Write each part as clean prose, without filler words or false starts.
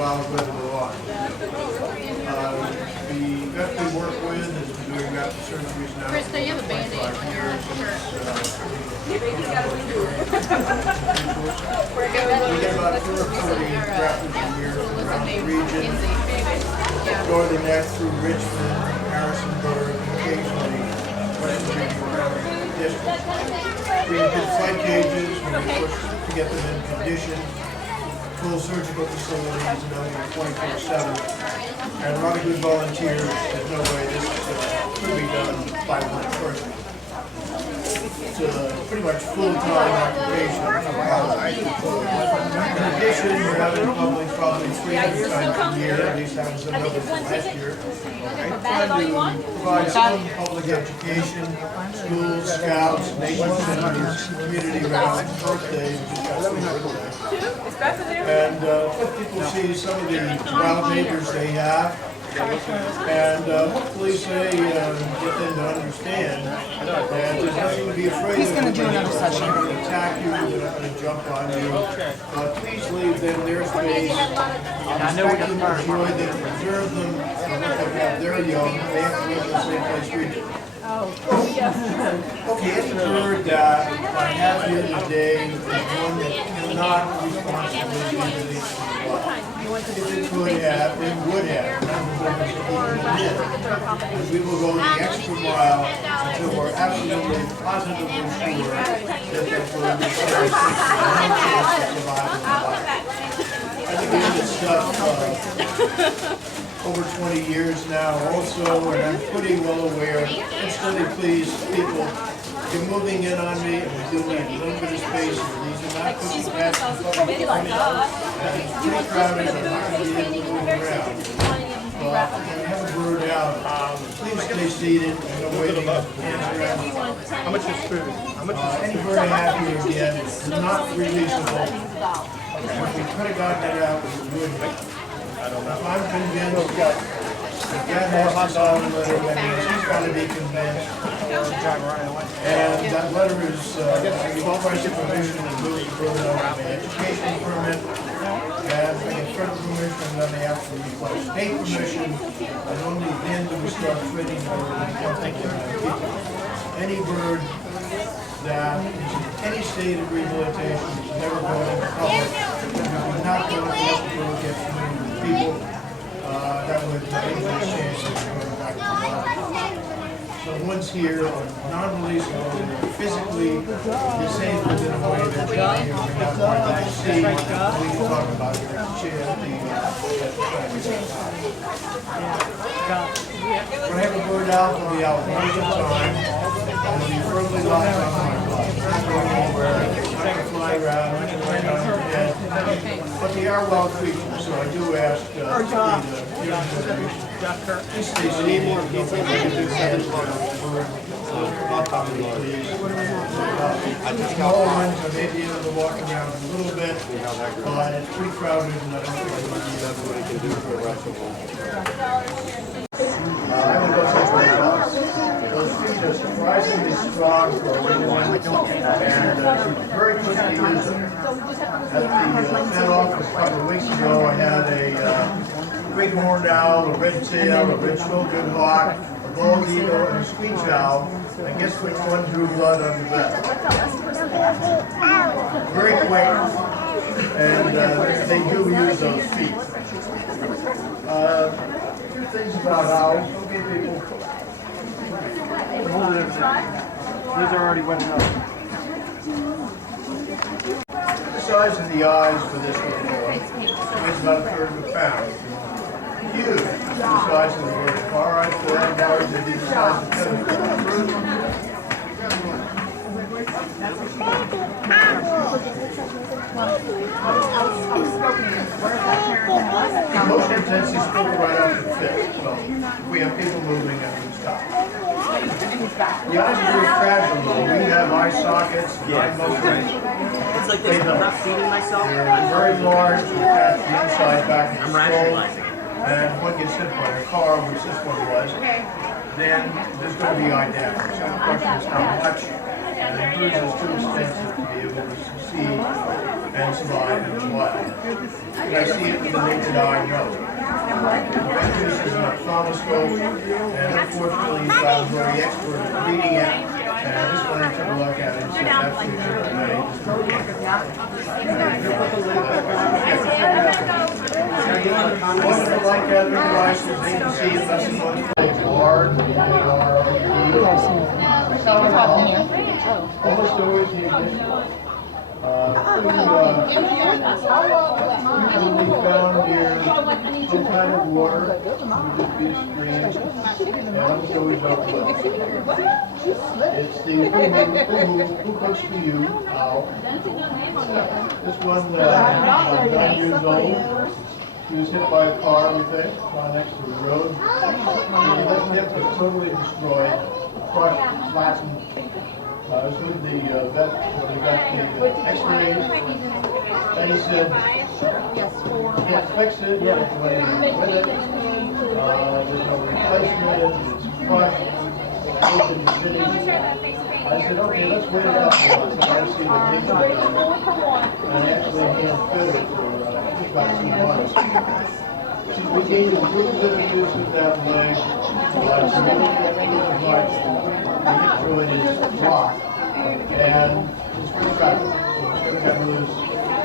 while with the law. The vet we work with has been doing rapid surgeries now. Krista, you have a Band-Aid on your shirt. We get about 2 or 3 rapids a year around the region. Go to the neck through Richmond, Harrisonburg, occasionally West Virginia district. We did flight cages when we push to get them in condition. Full surgical facilities available 24/7, and a lot of good volunteers. There's no way this could be done by one person. It's pretty much full-time occupation. In addition, we're having public probably 300 times a year, at least that was the number from last year. Trying to provide some public education, schools, scouts, nation centers, community rallies, birthdays, and people see some of the wild neighbors they have, and hopefully say get them to understand that there's nothing to be afraid of. He's going to do another session. They're not going to attack you, they're not going to jump on you. Please leave them their space. Respect them, enjoy them, preserve them, and let them have their young. They have to live in the same place we do. Okay, any bird that I have here today is one that cannot responsibly be released from the wild. If it could have, it would have. And we will go the extra mile until we're absolutely positively sure that that bird is safe and to survive in the wild. I've been doing this stuff over 20 years now also, and I'm pretty well aware. Instantly, please, people, you're moving in on me, and we do need a little bit of space. These are not cooking cats and fucking and it's pretty crowded, I'm not going to be able to move around. But when we have a bird out, please stay seated, and no waiting hands around. How much is food? How much is Any bird I have here again is not releasable. If we could have gotten it out, we would have. If I'm convinced that has to go in the letter, that means he's got to be convinced. And that letter is, requested permission to move the bird over the education permit. And they get further permission, and then they have to request state permission. And only then do we start treating the bird and people. Any bird that is in any state of rehabilitation is never going in the public. We're not going to let the bird get familiar with people. That would increase chances of going back to the wild. So ones here are non-releasable, they're physically disabled in a way that we're not going to see. We can talk about your chair. When I have a bird out, they'll be out one at a time. It'll be firmly locked on my blood. Going over, I can fly around, I can land on your head. But they are wild creatures, so I do ask the please stay seated. More people can do that. Small ones are maybe able to walk around a little bit, but it's pretty crowded, and I don't think everybody can do for the rest of them. I would go someplace else. Those feet are surprisingly strong for a little one, and very quickly use them. At the Met Office a couple of weeks ago, I had a great horned owl, a red tail, a red-shouldered hawk, a bald eagle, and a screech owl. And guess which one drew blood on the bed? Very quick, and they do use those feet. A few things about owls. Okay, people. These are already wet enough. The size of the eyes for this little boy is about a third of a pound. Huge. The size of the bird. Far right for that large, they do the size of tennis balls. Most intensely spoke right off the tip. So if we have people moving, and we stop. The eyes are very fragile. We have eye sockets, eye muscles. It's like this. I'm not feeding myself. They're very large. You attach the inside back of the I'm skull. rationalizing. And when you sit by a car, which this one was, then there's going to be eye damage. So the question is how much, and the bruise is too extensive to be able to succeed and survive in the wild. Can I see it with the naked eye? No. This is an ophthalmoscope, and unfortunately, I was very expert at reading it, and this one I took a look at it and said, absolutely no way. One of the light gathering devices, you can see it doesn't look like hard. They are almost always the addition. Usually found near some kind of water, could be a stream, and almost always upwell. It's the who cooks for you, owl. This one, 9 years old. He was hit by a car, we think, next to the road. The left hip was totally destroyed, crushed, flattened. I was with the vet when he got the x-rays, and he said, can't fix it, you have to wait with it, there's no replacement, it's crushed, it's finished. I said, okay, let's wait it up once, and I'll see what needs to be done. And I actually hand fitted it for about 2 months. She regained a little bit of use with that leg, but she didn't get much. The hip joint is locked, and it's pretty fragile. So it's going to have loose,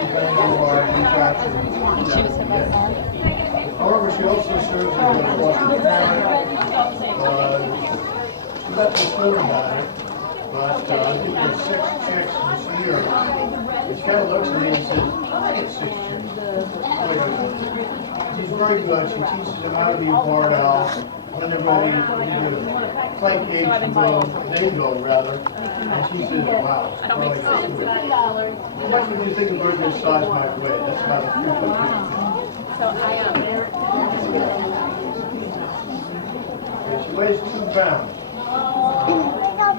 depending on our contraction. However, she also serves as a foster parent. She let me film about it, but I think there's 6 chicks this year. She kind of looks at me and says, I get 6 chicks. She's very good. She teaches them how to be a barred owl. When they're ready to play cage and go, they go rather. And she says, wow, it's really good. What do you think a bird this size might weigh? That's about a few foot. She weighs 2 pounds.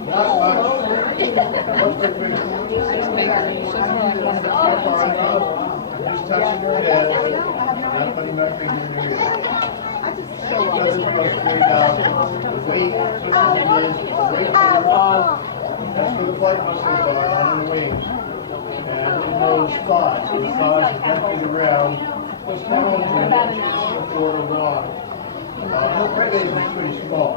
Not much. What's her bigger? Just touching her head. Not putting my finger in her ear. Feathers go straight down. The weight, so it is, the weight that's where the flight muscles are on the wings. And in those thighs, the thighs are bent around, what's down to an inch and a quarter long. Her baby is pretty small,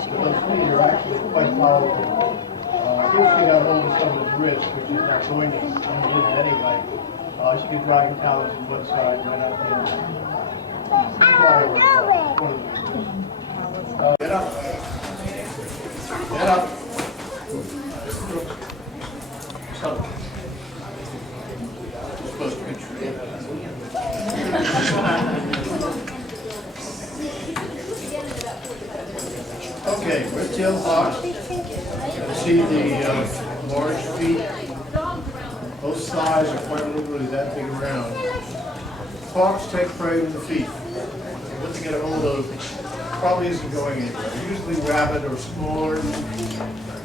so those feet are actually quite powerful. If she got hold of someone's wrist, which is not going to, and did it anyway, she could drag the talons from one side right out the other. Get up. Get up. So, you're supposed to be treated. Okay, red-tailed hawk. You see the large feet. Both thighs are quite literally that big around. Hawks take prey with the feet. What they get a hold of probably isn't going anywhere. Usually rabbit or smaller,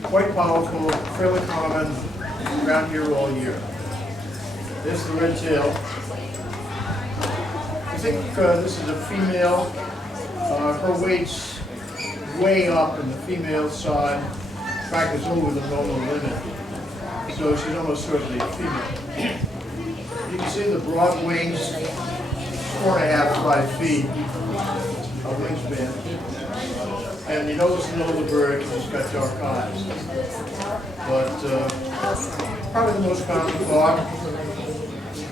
quite powerful, fairly common around here all year. This is the red tail. I think this is a female. Her weight's way up in the female side. In fact, it's over the normal limit. So she's almost certainly a female. You can see the broad wings, 4.5 to 5 feet of wingspan. And you notice the little bird, she's got dark eyes. But probably the most common hawk.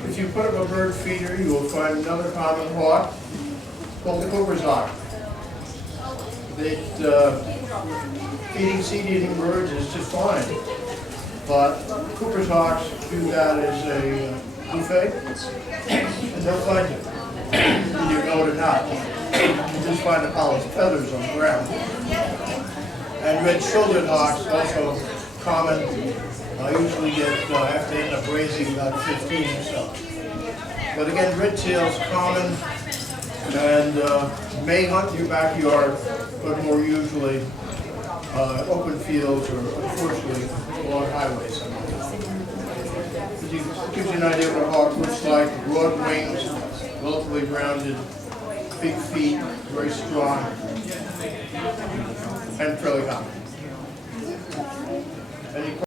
If you put up a bird feeder, you will find another common hawk called the Cooper's hawk. Feeding seed-eating birds is just fine. But Cooper's hawks do that as a buffet, and they'll find you. Either you know it or not. You just find a pile of feathers on the ground. And red-shouldered hawks, also common, usually have to end up raising about 15 or so. But again, red tail's common and may hunt in your backyard, but more usually open fields or unfortunately along highways. It gives you an idea what a hawk looks like. Broad wings, relatively rounded, big feet, very strong, and fairly common. Any